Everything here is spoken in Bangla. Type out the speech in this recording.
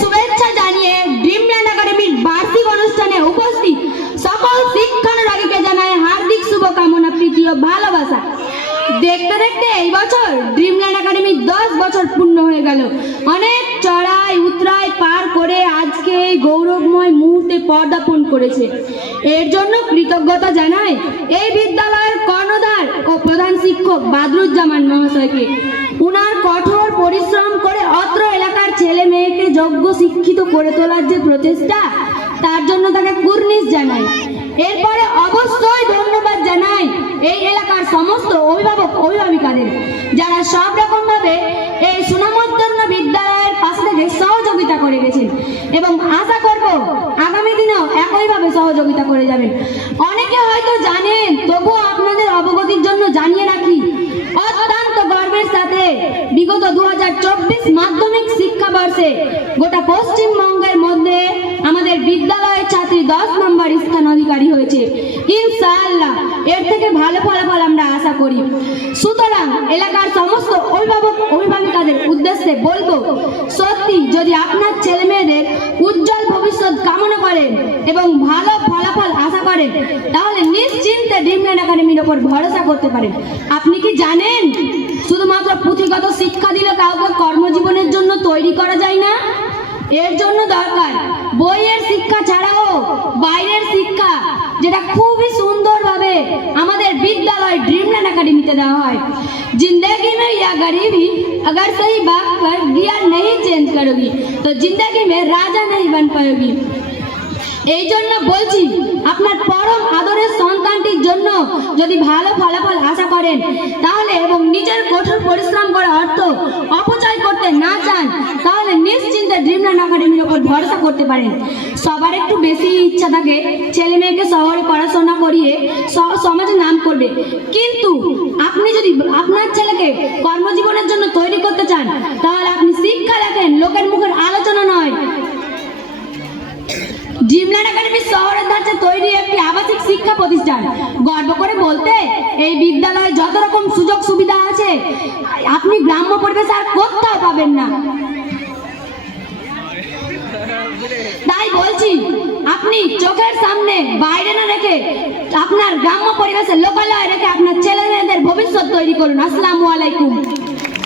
শুভেচ্ছা জানিয়ে ড্রিমল্যান্ড একাডেমির বার্ষিক অনুষ্ঠানে উপস্থিত সকল শিক্ষানুরাগীকে জানায় হার্দিক শুভকামনা, প্রীতি ও ভালোবাসা। দেখতে দেখতে এই বছর ড্রিমল্যান্ড একাডেমির 10 বছর পূর্ণ হয়ে গেল। অনেক চড়াই উতরাই পার করে আজকে এই গৌরবময় মুহূর্তে পদার্পণ করেছে। এর জন্য কৃতজ্ঞতা জানাই এই বিদ্যালয়ের কর্ণধার ও প্রধান শিক্ষক বাদরুজ্জামান মহাশয়কে। উনার কঠোর পরিশ্রম করে অত্র এলাকার ছেলে মেয়েকে যোগ্য শিক্ষিত করে তোলার যে প্রচেষ্টা, তার জন্য তাকে কুর্নিশ জানাই। এরপরে অবশ্যই ধন্যবাদ জানাই এই এলাকার সমস্ত অভিভাবক অভিভাবিকাদের, যারা সব রকম ভাবে এই সুনামধন্য বিদ্যালয়ের পাশে থেকে সহযোগিতা করে গেছেন এবং আশা করব আগামী দিনেও একইভাবে সহযোগিতা করে যাবেন। অনেকে হয়তো জানেন, তবুও আপনাদের অবগতির জন্য জানিয়ে রাখি, অত্যন্ত গর্বের সাথে বিগত 2024 মাধ্যমিক শিক্ষাবর্ষে গোটা পশ্চিমবঙ্গের মধ্যে আমাদের বিদ্যালয়ের ছাত্রী 10 নম্বর স্থান অধিকারী হয়েছে। ইনশাআল্লাহ এর থেকে ভালো ফলাফল আমরা আশা করি। সুতরাং এলাকার সমস্ত অভিভাবক অভিভাবিকাদের উদ্দেশ্যে বলবো, সত্যি যদি আপনার ছেলে মেয়েদের উজ্জ্বল ভবিষ্যৎ কামনা করেন এবং ভালো ফলাফল আশা করেন, তাহলে নিশ্চিন্তে ড্রিমল্যান্ড একাডেমির ওপর ভরসা করতে পারেন। আপনি কি জানেন, শুধুমাত্র পুঁথিগত শিক্ষা দিলে কাউকে কর্মজীবনের জন্য তৈরি করা যায় না। এর জন্য দরকার বইয়ের শিক্ষা ছাড়াও বাইরের শিক্ষা, যেটা খুবই সুন্দরভাবে আমাদের বিদ্যালয় ড্রিমল্যান্ড একাডেমিতে দেওয়া হয়। जिंदगी में या गरीबी अगर सही बात पर गियर नहीं चेंज करोगी तो जिंदगी में राजा नहीं बन पाओगी। এই জন্য বলছি, আপনার পরম আদরের সন্তানটির জন্য যদি ভালো ফলাফল আশা করেন, তাহলে এবং নিজের কঠোর পরিশ্রম করে অর্থ অপচয় করতে না চান, তাহলে নিশ্চিন্তে ড্রিমল্যান্ড একাডেমির ওপর ভরসা করতে পারেন। সবার একটু বেশি ইচ্ছা থাকে ছেলে মেয়েকে শহরে পড়াশোনা করিয়ে সমাজে নাম করবে, কিন্তু আপনি যদি আপনার ছেলেকে কর্মজীবনের জন্য তৈরি করতে চান, তাহলে আপনি শিক্ষা রাখেন, লোকের মুখের আলোচনা নয়। ড্রিমল্যান্ড একাডেমি শহরের ধাঁচে তৈরি একটি আবাসিক শিক্ষা প্রতিষ্ঠান। গর্ব করে বলতে, এই বিদ্যালয়ে যত রকম সুযোগ সুবিধা আছে আপনি গ্রাম্য পরিবেশে আর কোথাও পাবেন না। তাই বলছি, আপনি চোখের সামনে বাইরে না রেখে আপনার গ্রাম্য পরিবেশে লোকালয়ে রেখে আপনার ছেলে মেয়েদের ভবিষ্যৎ তৈরি করুন। আসসালামু আলাইকুম।